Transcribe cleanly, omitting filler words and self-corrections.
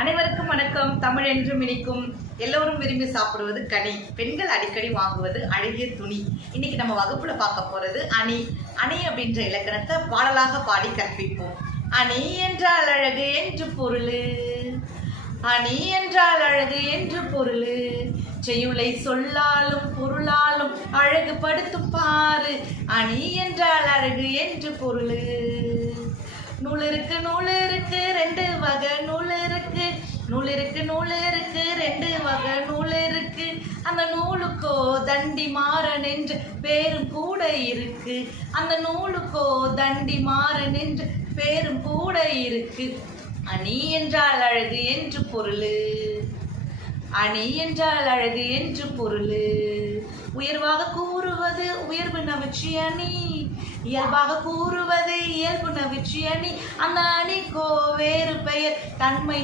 அனைவருக்கும் வணக்கம். தமிழ் என்றும் இனிக்கும். எல்லோரும் விரும்பி சாப்பிடுவது கனி. பெண்கள் அடிக்கடி வாங்குவது அழகிய துணி. இன்னைக்கு நம்ம வகுப்புல பார்க்க போறது அணி. அணி அப்படின்ற இலக்கணத்தை பாடலாக பாடி கற்பிப்போம். அணி என்றால் அழகு என்று பொருள். அணி என்றால் அழகு என்று பொருள். செய்யுளை சொல்லாலும் பொருளாலும் அழகு படுத்தும் பாரு. அணி என்றால் அழகு என்று பொருள். நூல் இருக்கு ரெண்டு வகை நூல் இருக்கு. நூல் இருக்கு ரெண்டு வகை நூல் இருக்கு. அந்த நூலுக்கோ தண்டி மாறன் என்று பேரும் கூட இருக்கு. அந்த நூலுக்கோ தண்டி மாறன் என்று பேரும் கூட இருக்கு. அணி என்றால் அழகு என்று பொருள். அணி என்றால் அழகு என்று பொருள். உயர்வாக கூறுவது உயர்வு நவிச்சி அணி. இயல்பாக கூறுவது இயல்பு நவிச்சி அணி. அந்த அணிக்கோ வேறு பெயர் தன்மை